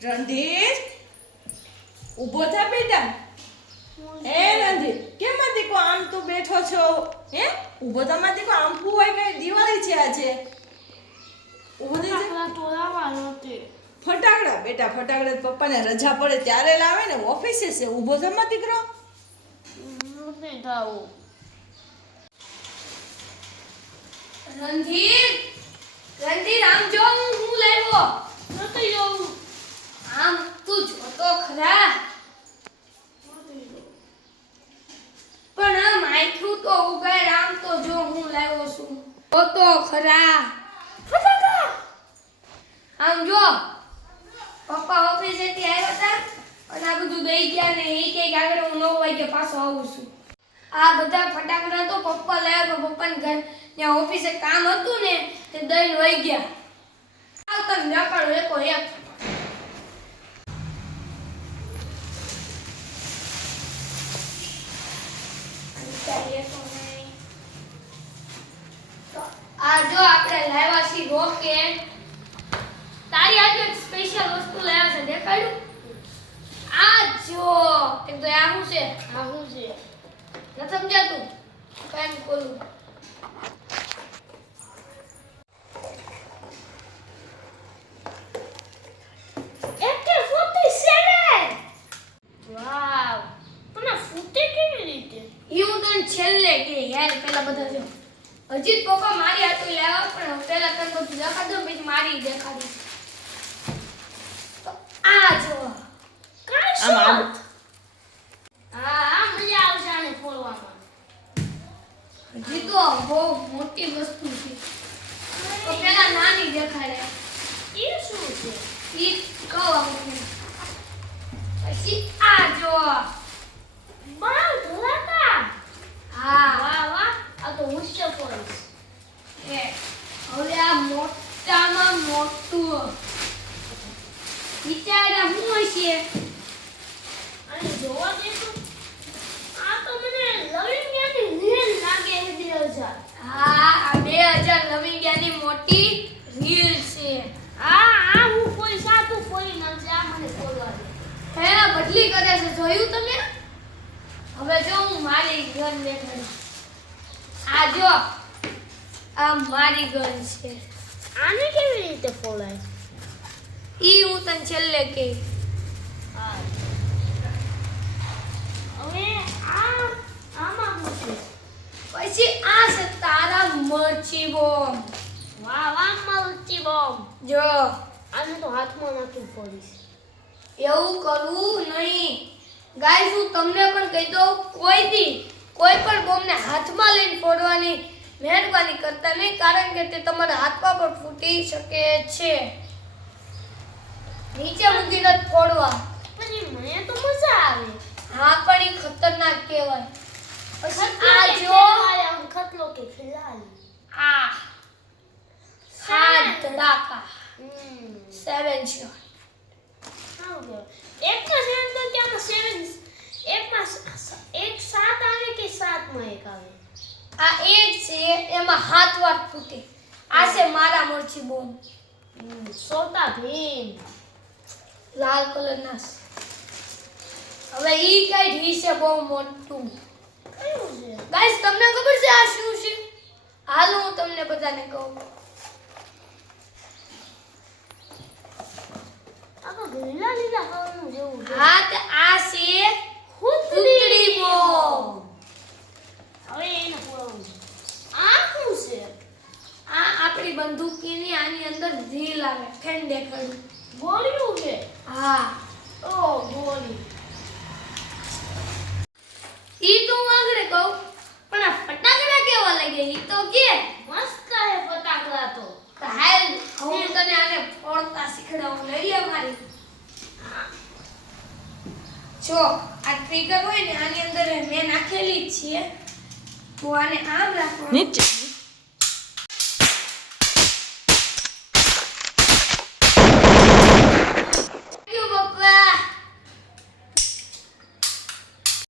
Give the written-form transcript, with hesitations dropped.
રણધીર ઊભો થા બેટા. એ રણધીર કેમ દીકો આમ તું બેઠો છો? હે ઊભો થા માં દીકો આમ હોય કે દિવાળી છે આજે? ઊભો થઈ જા. તો લાવવાનો તે ફટાકડા બેટા ફટાકડા પપ્પાને રજા પડે ત્યારે લાવે ને ઓફિસે છે. ઊભો થા માં દીકરો. નથી થાવું. રણધીર આમ જો હું લાવ્યો. નથી જવું. આમ તું જોતો ખરા. પણ આ માયખું તો ઉગાડ. આમ તો જો હું લાવ્યો છું. જોતો ખરા. ફટાકા આમ જો પપ્પા ઓફિસેથી આવ્યા હતા અને આ બધું દઈ ગયા ને એ કે આગળ હું 9 વાગે પાછો આવું છું. આ બધા ફટાકડા તો પપ્પા લાવ્યા પણ પપ્પાને ઘર ત્યાં ઓફિસે કામ હતું ને તે દઈને વઈ ગયા. આ તને નકળ એકો એક આ જો આપણે લાવ્યા છીએ રોકેટ. તારી આજે એક સ્પેશિયલ વસ્તુ લાવ્યા છે દેખાડું. આ જો એક તો આ શું છે? આ શું છે? ન સમજાતું કામ કોલું. વાવ. પણ આ ફૂટે કેવી રીતે? ઈ હું તને છેલ્લે કે યાર પેલા બધા જો હજી પપ્પા મારી હાથું લાવ્યા પણ પેલા તને બધું દેખાડો પછી મારી દેખાડી. તો આ જો કાંઈ આમ આમ. શોખ. હા મજા આવશે આને ફોડવામાં. હજી તો બહુ મોટી વસ્તુ છે. તો પેલા નાની દેખાડે. એ શું છે? ઈ કહો આપણે. પછી આ જો બાલ ધોળાકા. હા વાહ વાહ. આ તો હોશિયાર પોલીસ. એ હવે આ મોટામાં મોટું વિચારા શું હશે? અને જોવા દે તો આ તો મને લવિંગિયાની રીલ લાગે છે 2000. હા આ 2000 લવિંગિયાની મોટી રીલ છે. આ હું કોઈ સાતું ફોડી નાખશે. આ મને ફોડવા દે. હે બદલી કરે છે જોયું તમે? હવે જો હું મારી ગન દેખાડું. આ જો આ મારી ગન છે. આને કેવી રીતે ફોડાય? ઈ હું તને છેલ્લે કહી. હા. હવે આમાં શું છે? પછી આ છે તારા મરચી બોમ્બ. વાહ વાહ મલ્ટી બોમ્બ. જો આને તો હાથમાં નાખી ફોડીશ. એવું કરવું નહીં. ગાઈસ હું તમને પણ કહી દઉં કોઈ પણ બોમ્બને હાથમાં લઈને ફોડવાની મહેરબાની કરતા નહીં કારણ કે તે તમારા હાથમાં પણ ફૂટી શકે છે. નીચે મૂકીને જ ફોડવા. પછી મને તો મજા આવે. હા પણ એ ખતરનાક કહેવાય. પછી આ જો ખતલો કે ફિલહાલ. આ હાથ ધડાકા 7 શોટ. એકમાં 7 તો ક્યાંમાં 7 એકમાં એક 7 આવે કે 7 માં એક આવે? આ એક છે એમાં હાથ વાર ફૂટે. આ છે મારા મરચી બોમ્બ. સોતા ભીમ. લાલ કલરના છે. હવે ઈ કઈ ઢી છે બહુ મોટું. કયું છે? ગાઈસ તમને ખબર છે આ શું છે? હાલો હું તમને બધાને કહું. આ તો લીલા લીલા કલરનું જેવું છે. હા તે આ છે હુતડી બોમ્બ. હવે એને ફોડવું. આ શું છે? આ આપણી બંદૂકની આની અંદર રીલ આવે. ફેન દેખાડું. ગોળીઓ છે. હા ઓ ગોળી. ઈ તો હું આગળ કહું પણ આ ફટાકડા કેવા લાગે ઈ તો કે મસ્ત હે ફટાકડા તો. હાલ હું તને આને ફોડતા શીખડાવું. લઈ લે મારી. જો આ ટ્રિગર હોય ને આની અંદર મેં નાખેલી જ છે. તો આને આમ રાખવાનું. નીચે